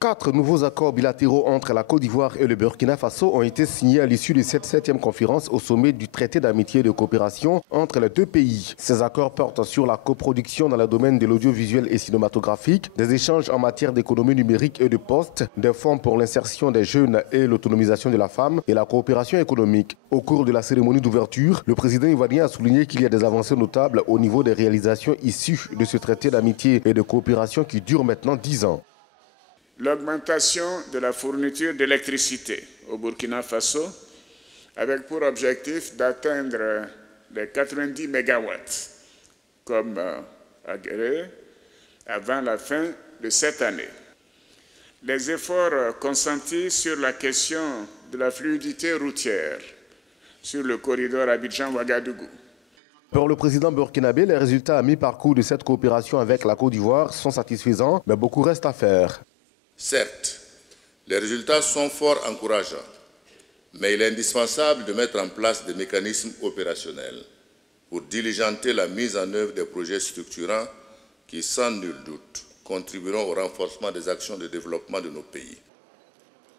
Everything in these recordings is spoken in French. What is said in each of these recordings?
4 nouveaux accords bilatéraux entre la Côte d'Ivoire et le Burkina Faso ont été signés à l'issue de cette 7e conférence au sommet du traité d'amitié et de coopération entre les deux pays. Ces accords portent sur la coproduction dans le domaine de l'audiovisuel et cinématographique, des échanges en matière d'économie numérique et de postes, des fonds pour l'insertion des jeunes et l'autonomisation de la femme et la coopération économique. Au cours de la cérémonie d'ouverture, le président ivoirien a souligné qu'il y a des avancées notables au niveau des réalisations issues de ce traité d'amitié et de coopération qui dure maintenant 10 ans. L'augmentation de la fourniture d'électricité au Burkina Faso avec pour objectif d'atteindre les 90 MW comme agréé avant la fin de cette année. Les efforts consentis sur la question de la fluidité routière sur le corridor Abidjan-Ouagadougou. Pour le président burkinabé, les résultats à mi-parcours de cette coopération avec la Côte d'Ivoire sont satisfaisants, mais beaucoup reste à faire. Certes, les résultats sont fort encourageants, mais il est indispensable de mettre en place des mécanismes opérationnels pour diligenter la mise en œuvre des projets structurants qui, sans nul doute, contribueront au renforcement des actions de développement de nos pays.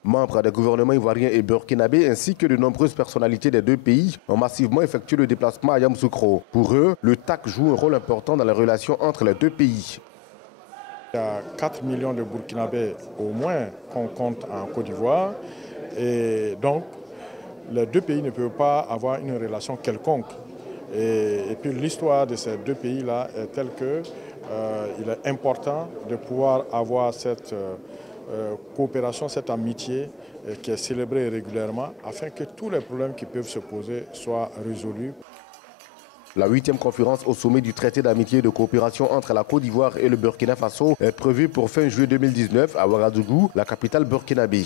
Membres des gouvernements ivoiriens et burkinabés ainsi que de nombreuses personnalités des deux pays ont massivement effectué le déplacement à Yamoussoukro. Pour eux, le TAC joue un rôle important dans les relations entre les deux pays. Il y a 4 millions de Burkinabés au moins qu'on compte en Côte d'Ivoire et donc les deux pays ne peuvent pas avoir une relation quelconque. Et puis l'histoire de ces deux pays-là est telle qu'il est important de pouvoir avoir cette coopération, cette amitié qui est célébrée régulièrement afin que tous les problèmes qui peuvent se poser soient résolus. La 8e conférence au sommet du traité d'amitié et de coopération entre la Côte d'Ivoire et le Burkina Faso est prévue pour fin juillet 2019 à Ouagadougou, la capitale burkinabé.